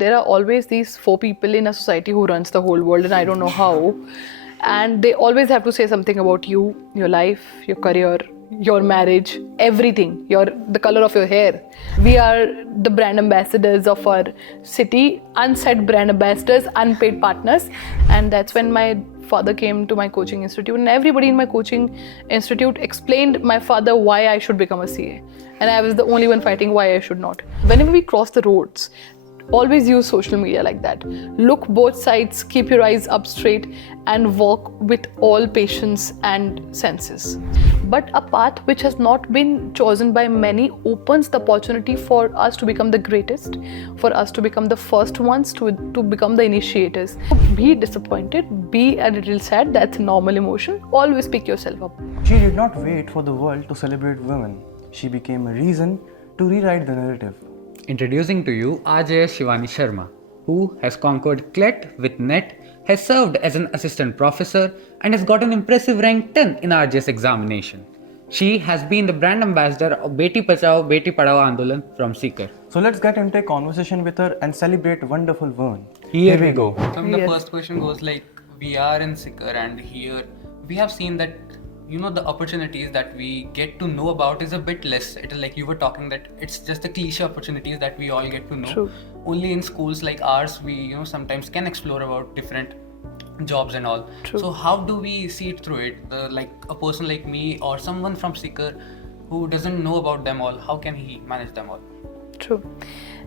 There are always these 4 people in a society who runs the whole world, and I don't know how. And they always have to say something about you, your life, your career, your marriage, everything, the color of your hair. We are the brand ambassadors of our city, unsaid brand ambassadors, unpaid partners. And that's when my father came to my coaching institute, and everybody in my coaching institute explained my father why I should become a CA. And I was the only one fighting why I should not. Whenever we cross the roads, always use social media like that. Look both sides, keep your eyes up straight, and walk with all patience and senses. But a path which has not been chosen by many opens the opportunity for us to become the greatest, for us to become the first ones, to become the initiators. Be disappointed, be a little sad, that's a normal emotion. Always pick yourself up. She did not wait for the world to celebrate women. She became a reason to rewrite the narrative. Introducing to you RJS Shivani Sharma, who has conquered CLET with NET, has served as an assistant professor, and has got an impressive rank 10 in RJS examination. She has been the brand ambassador of Beti Bachao Beti Padhao Andolan from Seeker. So let's get into a conversation with her and celebrate wonderful women. Here we go. The first question goes like, we are in Seeker, and here we have seen that the opportunities that we get to know about is a bit less. It is like you were talking that it's just the cliche opportunities that we all get to know. True. Only in schools like ours we sometimes can explore about different jobs and all. True. So how do we see it through it? Like a person like me or someone from Seeker who doesn't know about them all, how can he manage them all? True.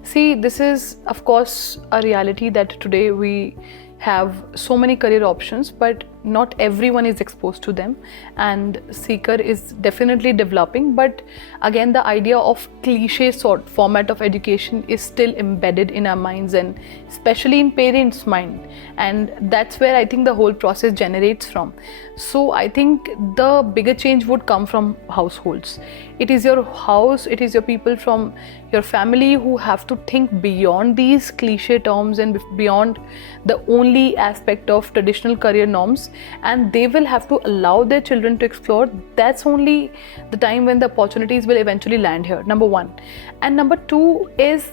See, this is of course a reality that today we have so many career options, but not everyone is exposed to them, and Seeker is definitely developing. But again, the idea of cliche sort format of education is still embedded in our minds, and especially in parents' mind, and that's where I think the whole process generates from. So I think the bigger change would come from households. It is your house, it is your people from your family who have to think beyond these cliche terms and beyond the only aspect of traditional career norms, and they will have to allow their children to explore. That's only the time when the opportunities will eventually land here, number one. And number two is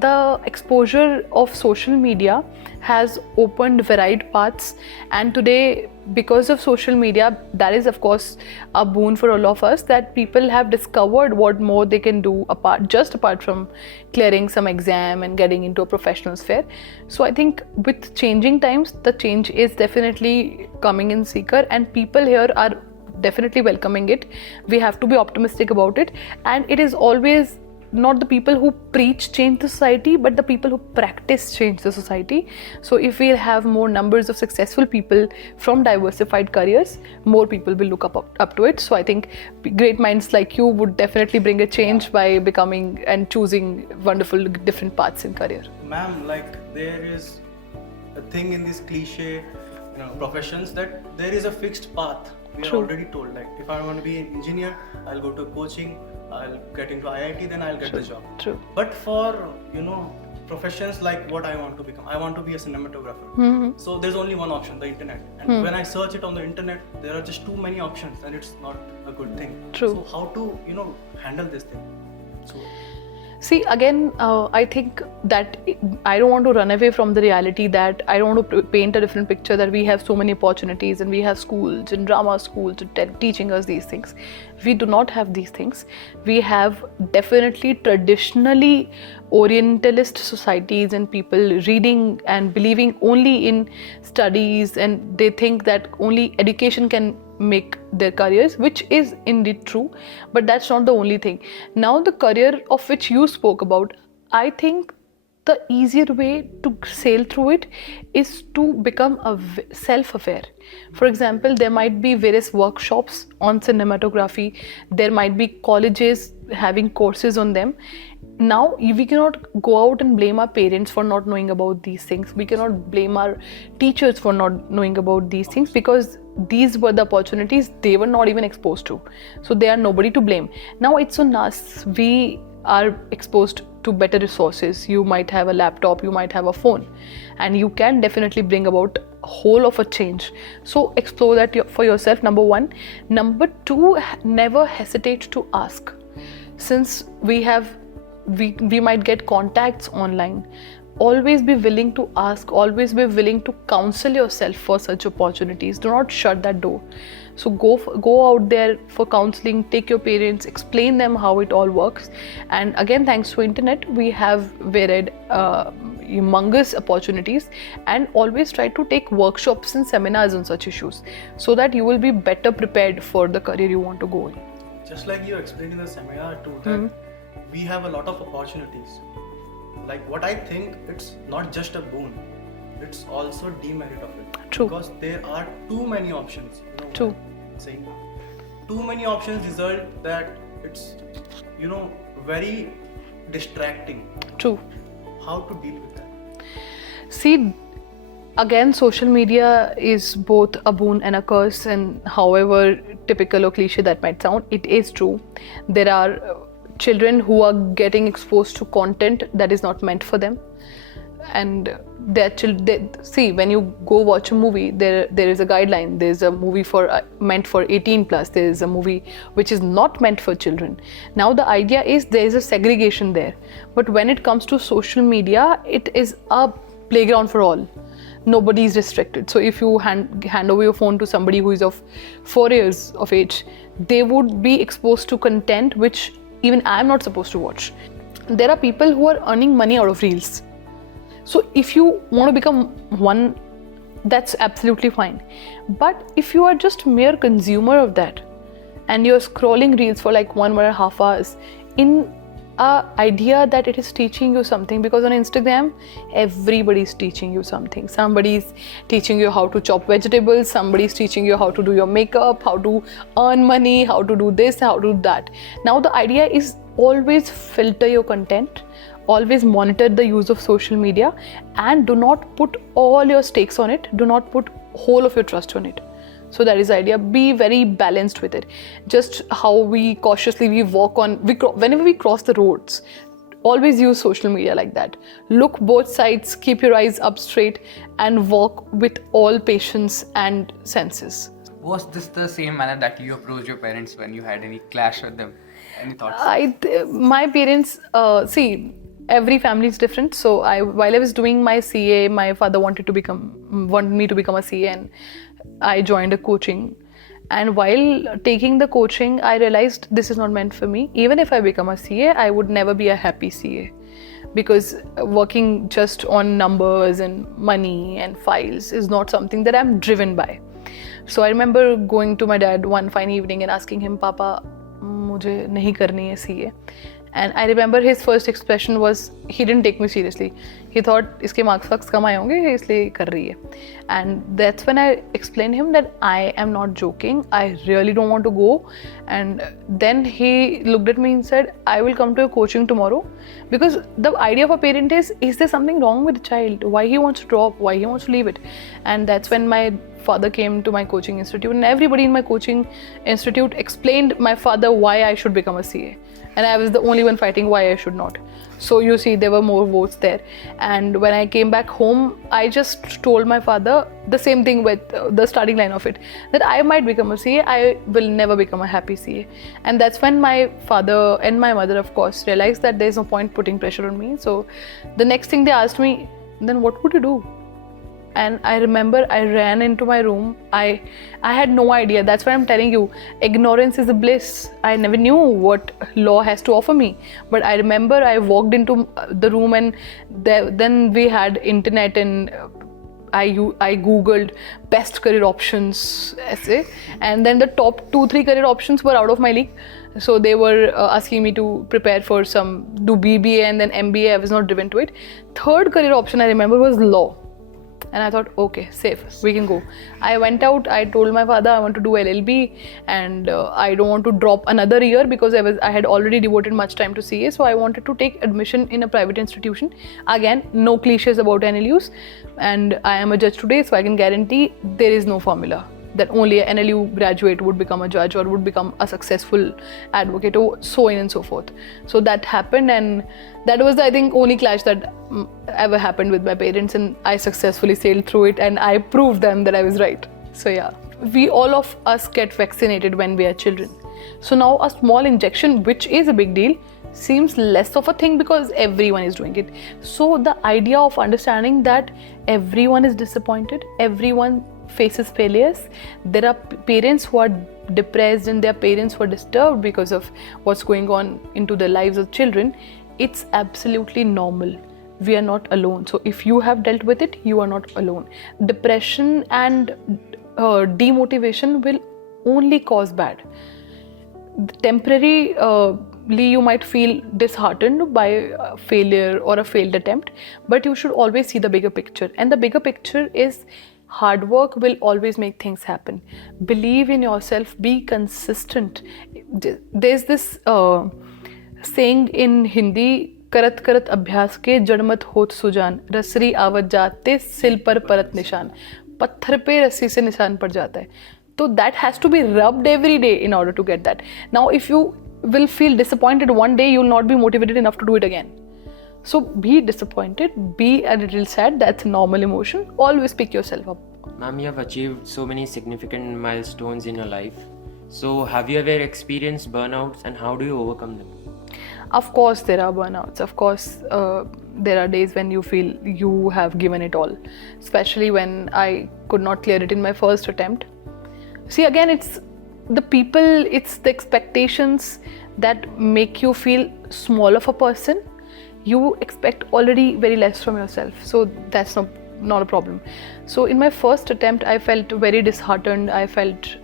the exposure of social media has opened varied paths, and today because of social media, that is of course a boon for all of us, that people have discovered what more they can do apart from clearing some exam and getting into a professional sphere. So I think with changing times, the change is definitely coming in Seeker, and people here are definitely welcoming it. We have to be optimistic about it, and it is always not the people who preach change the society, but the people who practice change the society. So if we have more numbers of successful people from diversified careers, more people will look up to it. So I think great minds like you would definitely bring a change by becoming and choosing wonderful different paths in career. Ma'am, like there is a thing in these cliche professions that there is a fixed path. We are True. already told, like if I want to be an engineer, I'll go to coaching, I'll get into IIT, then I'll get the job. True. But for professions like what I want to become, I want to be a cinematographer. So there's only one option, the internet. And when I search it on the internet, there are just too many options, and it's not a good thing. True. So how to handle this thing? So see, again, I think that I don't want to run away from the reality, that I don't want to paint a different picture, that we have so many opportunities and we have schools and drama schools teaching us these things. We do not have these things. We have definitely traditionally Orientalist societies and people reading and believing only in studies, and they think that only education can make their careers, which is indeed true, but that's not the only thing. Now the career of which you spoke about, I think the easier way to sail through it is to become self-aware. For example, there might be various workshops on cinematography, there might be colleges having courses on them. Now we cannot go out and blame our parents for not knowing about these things. We cannot blame our teachers for not knowing about these things, because these were the opportunities they were not even exposed to. So they are nobody to blame. Now it's on us. We are exposed to better resources. You might have a laptop, you might have a phone, and you can definitely bring about a whole of a change. So explore that for yourself, number one. Number two, never hesitate to ask. Since we might get contacts online, always be willing to ask, always be willing to counsel yourself for such opportunities. Do not shut that door. So go out there for counseling, take your parents, explain them how it all works. And again, thanks to internet, we have varied humongous opportunities, and always try to take workshops and seminars on such issues so that you will be better prepared for the career you want to go in. Just like you explained in the seminar too, that we have a lot of opportunities. Like what I think, it's not just a boon, it's also demerit of it. True. Because there are too many options. True. Saying too many options result that it's very distracting. True. How to deal with that? See, again, social media is both a boon and a curse, and however typical or cliche that might sound, it is true. There are children who are getting exposed to content that is not meant for them, and see, when you go watch a movie, there is a guideline. There's a movie meant for 18 plus. There is a movie which is not meant for children. Now the idea is there is a segregation there, but when it comes to social media, it is a playground for all. Nobody is restricted. So if you hand over your phone to somebody who is of 4 years of age, they would be exposed to content which even I am not supposed to watch. There are people who are earning money out of reels. So if you want to become one, that's absolutely fine. But if you are just mere consumer of that and you're scrolling reels for like 1.5 hours in a idea that it is teaching you something, because on Instagram, everybody's teaching you something. Somebody's teaching you how to chop vegetables, somebody's teaching you how to do your makeup, how to earn money, how to do this, how to do that. Now the idea is always filter your content, always monitor the use of social media, and do not put all your stakes on it. Do not put whole of your trust on it. So that is the idea. Be very balanced with it. Just how we cautiously walk on, whenever we cross the roads, always use social media like that. Look both sides, keep your eyes up straight, and walk with all patience and senses. Was this the same manner that you approached your parents when you had any clash with them? Any thoughts? My parents, see, every family is different. So while I was doing my CA, my father wanted me to become a CA, and I joined a coaching. And while taking the coaching, I realized this is not meant for me. Even if I become a CA, I would never be a happy CA, because working just on numbers and money and files is not something that I'm driven by. So I remember going to my dad one fine evening and asking him, Papa, mujhe nahi karni hai CA. And I remember his first expression was, he didn't take me seriously. He thought, iske marks kam aaye honge, isliye kar rahi hai. And that's when I explained him that I am not joking. I really don't want to go. And then he looked at me and said, I will come to your coaching tomorrow. Because the idea of a parent is there something wrong with the child? Why he wants to drop? Why he wants to leave it? And that's when my father came to my coaching institute, and everybody in my coaching institute explained my father why I should become a CA. And I was the only one fighting why I should not. So you see, there were more votes there. And when I came back home, I just told my father the same thing with the starting line of it, that I might become a CA, I will never become a happy CA. And that's when my father and my mother, of course, realized that there's no point putting pressure on me. So the next thing they asked me, then what would you do? And I remember I ran into my room. I had no idea. That's why I'm telling you, ignorance is a bliss. I never knew what law has to offer me. But I remember I walked into the room, and then we had internet, and I googled best career options essay, and then the top 2-3 career options were out of my league. So they were asking me to prepare for do BBA and then MBA. I was not driven to it. Third career option I remember was law. And I thought, okay, safe, we can go. I went out, I told my father I want to do LLB, and I don't want to drop another year, because I had already devoted much time to CA, so I wanted to take admission in a private institution. Again, no cliches about NLUs, and I am a judge today, so I can guarantee there is no formula that only an NLU graduate would become a judge or would become a successful advocate, or so on and so forth. So that happened, and that was, I think, only clash that ever happened with my parents, and I successfully sailed through it, and I proved them that I was right. So yeah, all of us get vaccinated when we are children. So now a small injection, which is a big deal, seems less of a thing because everyone is doing it. So the idea of understanding that everyone is disappointed, everyone faces failures, there are parents who are depressed and their parents were disturbed because of what's going on into the lives of children, it's absolutely normal. We are not alone. So if you have dealt with it, you are not alone. Depression and demotivation will only cause bad. Temporarily you might feel disheartened by a failure or a failed attempt, but you should always see the bigger picture, and the bigger picture is hard work will always make things happen. Believe in yourself, be consistent. There's this saying in Hindi, करत करत अभ्यास के जड़मत होत सुजान, रसरी आवत जाते सिल पर परत निशान. पत्थर पे रस्सी से निशान पड़ जाता है. So that has to be rubbed every day in order to get that. Now if you will feel disappointed one day, you will not be motivated enough to do it again. So be disappointed, be a little sad, that's a normal emotion. Always pick yourself up. Ma'am, you have achieved so many significant milestones in your life. So have you ever experienced burnouts and how do you overcome them? Of course there are burnouts. Of course there are days when you feel you have given it all. Especially when I could not clear it in my first attempt. See, again, it's the people, it's the expectations that make you feel small of a person. You expect already very less from yourself. So that's not a problem. So in my first attempt, I felt very disheartened. I felt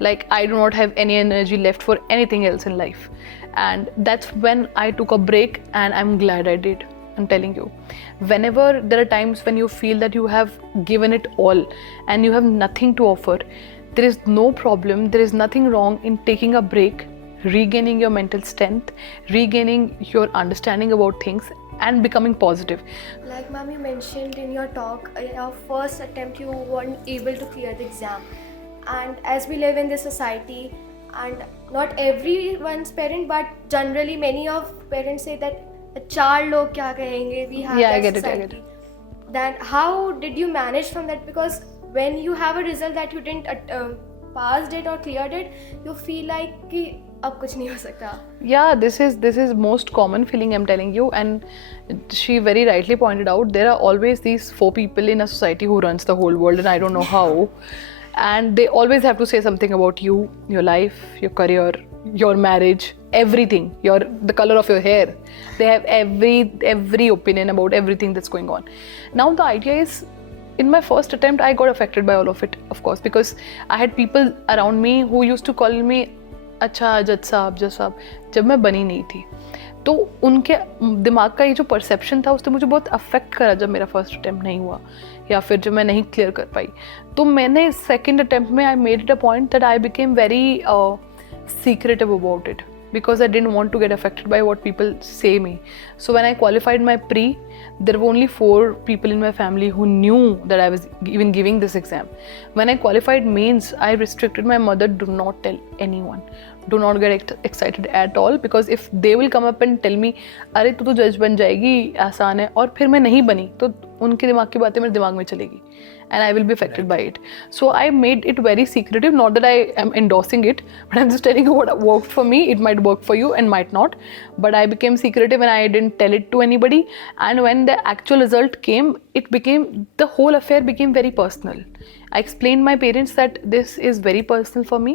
like I do not have any energy left for anything else in life. And that's when I took a break, and I'm glad I did. I'm telling you. Whenever there are times when you feel that you have given it all and you have nothing to offer, there is no problem, there is nothing wrong in taking a break, regaining your mental strength, regaining your understanding about things and becoming positive. Like ma'am, you mentioned in your talk, your first attempt you weren't able to clear the exam. And as we live in this society, and not everyone's parent, but generally many of parents say that चार लोग क्या कहेंगे, we have I that get society. it. Then how did you manage from that? Because when you have a result that you didn't passed it or cleared it, you feel like कि अब कुछ नहीं हो सकता. Yeah, this is most common feeling, I'm telling you, and she very rightly pointed out there are always these 4 people in a society who runs the whole world, and I don't know how. And they always have to say something about you, your life, your career, your marriage, everything, the color of your hair. They have every opinion about everything that's going on. Now the idea is, in my first attempt, I got affected by all of it, of course, because I had people around me who used to call me अच्छा जज साहब जब मैं बनी नहीं थी. तो उनके दिमाग का ये जो परसेप्शन था उसने मुझे बहुत अफेक्ट करा जब मेरा फर्स्ट अटैम्प्ट नहीं हुआ या फिर जब मैं नहीं क्लियर कर पाई. तो मैंने सेकंड अटैम्प्ट में I made it a point that I became very secretive about it because I didn't want to get affected by what people say me. So when I qualified my pre, there were only 4 people in my family who knew that I was even giving this exam. When I qualified mains, I restricted my mother, do not tell anyone. Do not get excited at all, because if they will come up and tell me अरे तू तो जज बन जाएगी, आसान है, और फिर मैं नहीं बनी तो उनके दिमाग की बातें मेरे दिमाग में चलेगी and I will be affected by it. So I made it very secretive, not that I am endorsing it, but I'm just telling you what worked for me. It might work for you and might not, but I became secretive and I didn't tell it to anybody. And when the actual result came, the whole affair became very personal. I explained my parents that this is very personal for me.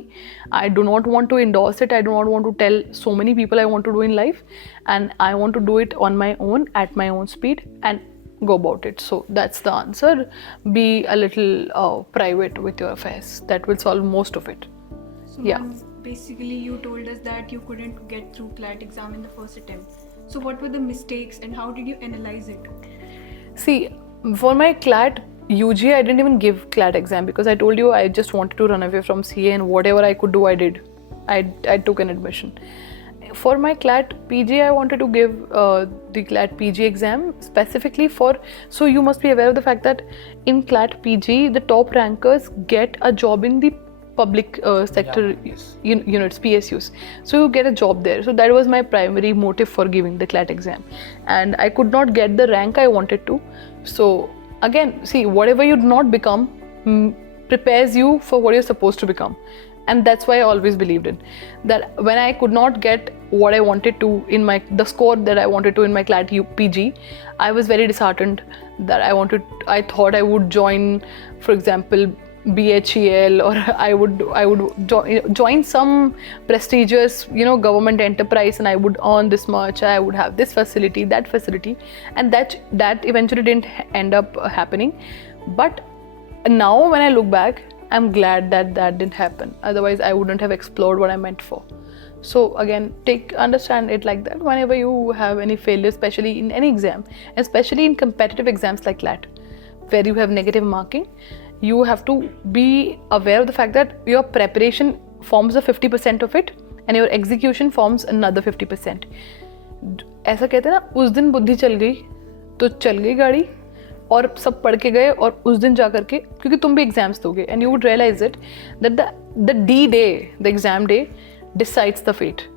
I do not want to endorse it. I do not want to tell so many people I want to do in life, and I want to do it on my own, at my own speed, and go about it. So that's the answer. Be a little private with your affairs. That will solve most of it. So yeah. Basically you told us that you couldn't get through CLAT exam in the first attempt. So what were the mistakes and how did you analyze it? See, for my CLAT UG, I didn't even give CLAT exam because I told you I just wanted to run away from CA, and whatever I could do, I did. I took an admission. For my CLAT PG, I wanted to give the CLAT PG exam specifically for, so you must be aware of the fact that in CLAT PG, the top rankers get a job in the public sector units, PSUs. So you get a job there. So that was my primary motive for giving the CLAT exam. And I could not get the rank I wanted to. So again, see, whatever you do not become prepares you for what you're supposed to become. And that's why I always believed in that. When I could not get what I wanted to the score that I wanted to in my CLAT PG, I was very disheartened that I thought I would join, for example, BHEL, or I would join some prestigious, government enterprise, and I would earn this much, I would have this facility, that facility, and that eventually didn't end up happening. But now when I look back, I'm glad that didn't happen. Otherwise, I wouldn't have explored what I meant for. So again, understand it like that. Whenever you have any failure, especially in any exam, especially in competitive exams like CLAT, where you have negative marking, you have to be aware of the fact that your preparation forms a 50% of it and your execution forms another 50%. ऐसा कहते हैं ना, उस दिन बुद्धि चल गई तो चल गई गाड़ी, और सब पढ़ के गए, और उस दिन जा करके, क्योंकि तुम भी एग्जाम्स दोगे, and you would realize it that the D-day, the exam day, decides the fate.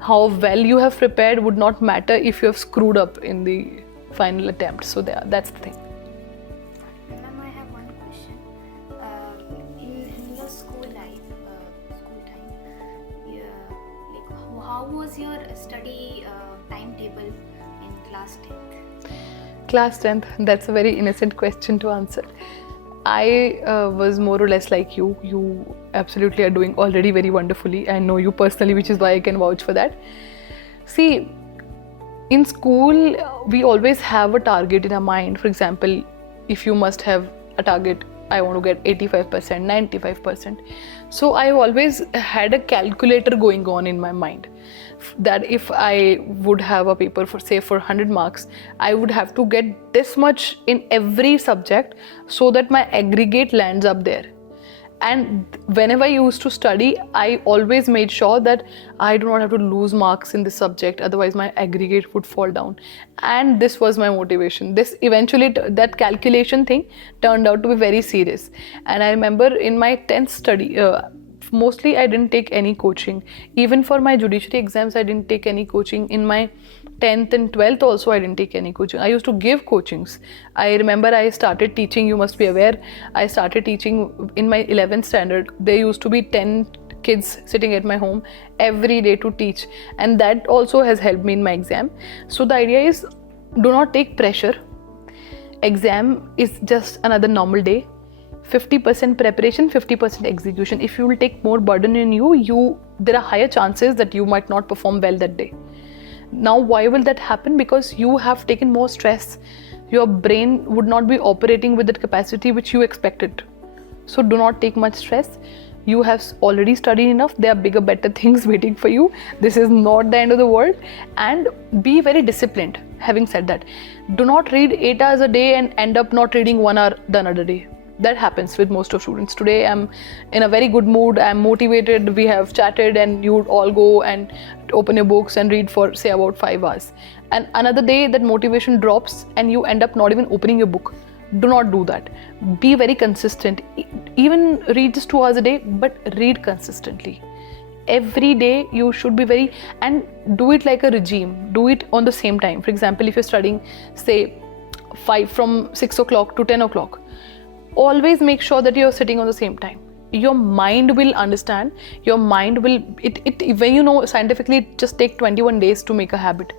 How well you have prepared would not matter if you have screwed up in the final attempt. So that's the thing. Ma'am, I have one question. In your school life, school time, how was your study timetable in class 10th? Class 10th, that's a very innocent question to answer. I was more or less like you. You absolutely are doing already very wonderfully. I know you personally, which is why I can vouch for that. See, in school, we always have a target in our mind. For example, if you must have a target, I want to get 85%, 95%. So I've always had a calculator going on in my mind, that if I would have a paper for 100 marks, I would have to get this much in every subject so that my aggregate lands up there. And whenever I used to study, I always made sure that I do not have to lose marks in this subject, otherwise my aggregate would fall down. And this was my motivation. This eventually, that calculation thing turned out to be very serious. And I remember in my 10th study, mostly I didn't take any coaching. Even for my judiciary exams, I didn't take any coaching. In my 10th and 12th also, I didn't take any coaching. I used to give coachings. I remember I started teaching, you must be aware, I started teaching in my 11th standard. There used to be 10 kids sitting at my home every day to teach. And that also has helped me in my exam. So the idea is, do not take pressure. Exam is just another normal day. 50% preparation, 50% execution. If you will take more burden in you, there are higher chances that you might not perform well that day. Now, why will that happen? Because you have taken more stress. Your brain would not be operating with that capacity which you expected. So do not take much stress. You have already studied enough. There are bigger, better things waiting for you. This is not the end of the world. And be very disciplined. Having said that, do not read 8 hours a day and end up not reading 1 hour the another day. That happens with most of students. Today I'm in a very good mood, I'm motivated, we have chatted, and you would all go and open your books and read for say about 5 hours. And another day that motivation drops and you end up not even opening your book. Do not do that. Be very consistent. Even read just 2 hours a day, but read consistently. Every day you should be very, and do it like a regime. Do it on the same time. For example, if you're studying say from 6 o'clock to 10 o'clock, always make sure that you're sitting on the same time. Your mind will understand. Your mind will, when you know scientifically, it just takes 21 days to make a habit.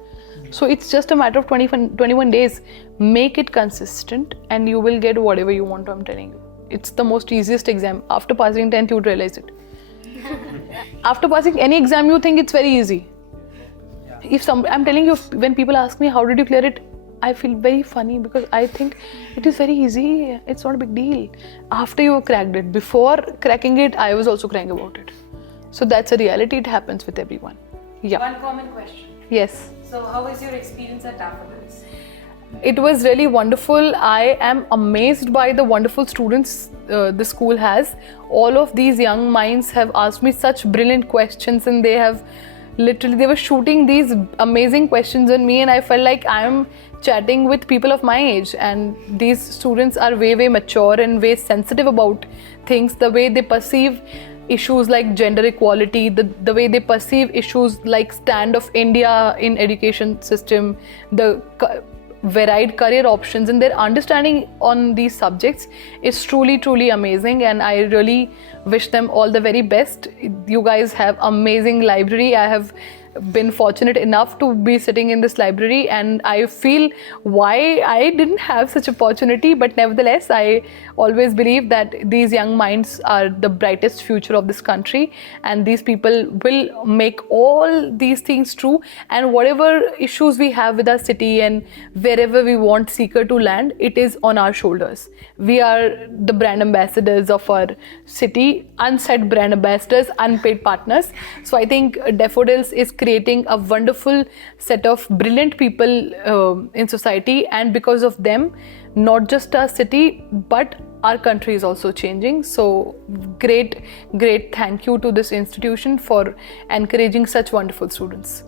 So it's just a matter of 21 days. Make it consistent and you will get whatever you want, I'm telling you. It's the most easiest exam. After passing 10th, you would realize it. After passing any exam, you think it's very easy. I'm telling you, when people ask me, how did you clear it? I feel very funny because I think it is very easy. It's not a big deal. After you cracked it, before cracking it, I was also crying about it. So that's a reality. It happens with everyone. Yeah. One common question. Yes. So how was your experience at Daffodils? It was really wonderful. I am amazed by the wonderful students the school has. All of these young minds have asked me such brilliant questions, and they were shooting these amazing questions on me, and I felt like I am chatting with people of my age, and these students are way mature and way sensitive about things, the way they perceive issues like gender equality, the way they perceive issues like stand of India in education system, the varied career options, and their understanding on these subjects is truly amazing, and I really wish them all the very best. You guys have amazing library. I have been fortunate enough to be sitting in this library, and I feel why I didn't have such opportunity, but nevertheless I always believe that these young minds are the brightest future of this country, and these people will make all these things true. And whatever issues we have with our city and wherever we want Seeker to land, it is on our shoulders. We are the brand ambassadors of our city, unsaid brand ambassadors, unpaid partners. So I think Daffodils is creating a wonderful set of brilliant people in society, and because of them, not just our city but our country is also changing. So great thank you to this institution for encouraging such wonderful students.